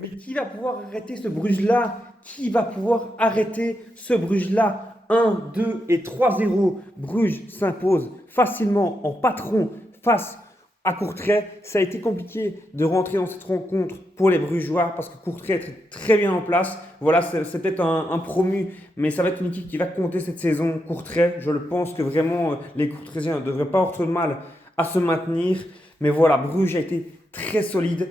Mais qui va pouvoir arrêter ce Bruges-là? Qui va pouvoir arrêter ce Bruges-là? 1, 2 et 3-0. Bruges s'impose facilement en patron face à Courtrai. Ça a été compliqué de rentrer dans cette rencontre pour les Brugeois parce que Courtrai est très bien en place. Voilà, c'est peut-être un promu, mais ça va être une équipe qui va compter cette saison. Courtrai, je le pense que vraiment les Courtraisiens ne devraient pas avoir trop de mal à se maintenir. Mais voilà, Bruges a été très solide,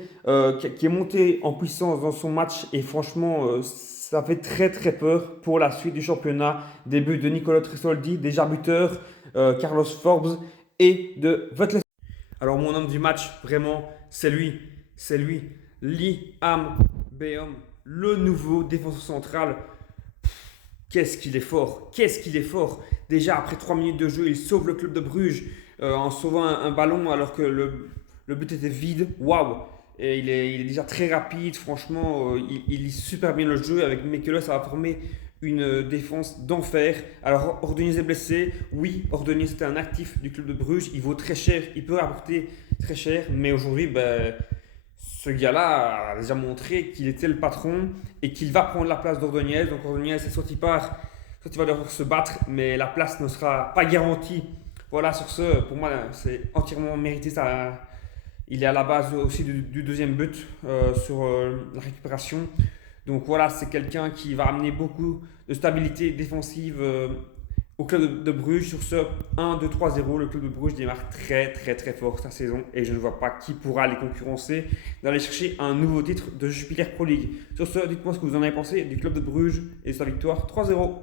qui est monté en puissance dans son match et franchement, ça fait très peur pour la suite du championnat. Des buts de Nicolas Tressoldi, des arbiteurs, Carlos Forbes et de Vettel. Alors mon homme du match, vraiment, c'est lui, Liam Beom, le nouveau défenseur central. Qu'est-ce qu'il est fort, qu'est-ce qu'il est fort. Déjà après 3 minutes de jeu, il sauve le club de Bruges en sauvant un ballon alors que le but était vide. Waouh! Et il est déjà très rapide, franchement, il lit super bien le jeu. Avec Mekele, ça va former une défense d'enfer. Alors Ordonez est blessé. Oui, Ordonez c'était un actif du club de Bruges. Il vaut très cher, il peut rapporter très cher. Mais aujourd'hui, ben, ce gars-là a déjà montré qu'il était le patron et qu'il va prendre la place d'Ordonez. Donc Ordonez, c'est soit il part, soit il va devoir se battre, mais la place ne sera pas garantie. Voilà, sur ce, pour moi, c'est entièrement mérité. Ça, il est à la base aussi du deuxième but sur la récupération. Donc voilà, c'est quelqu'un qui va amener beaucoup de stabilité défensive au club de Bruges. Sur ce 1-2-3-0, le club de Bruges démarre très fort cette saison et je ne vois pas qui pourra les concurrencer d'aller chercher un nouveau titre de Jupiler Pro League. Sur ce, dites-moi ce que vous en avez pensé du club de Bruges et sa victoire 3-0.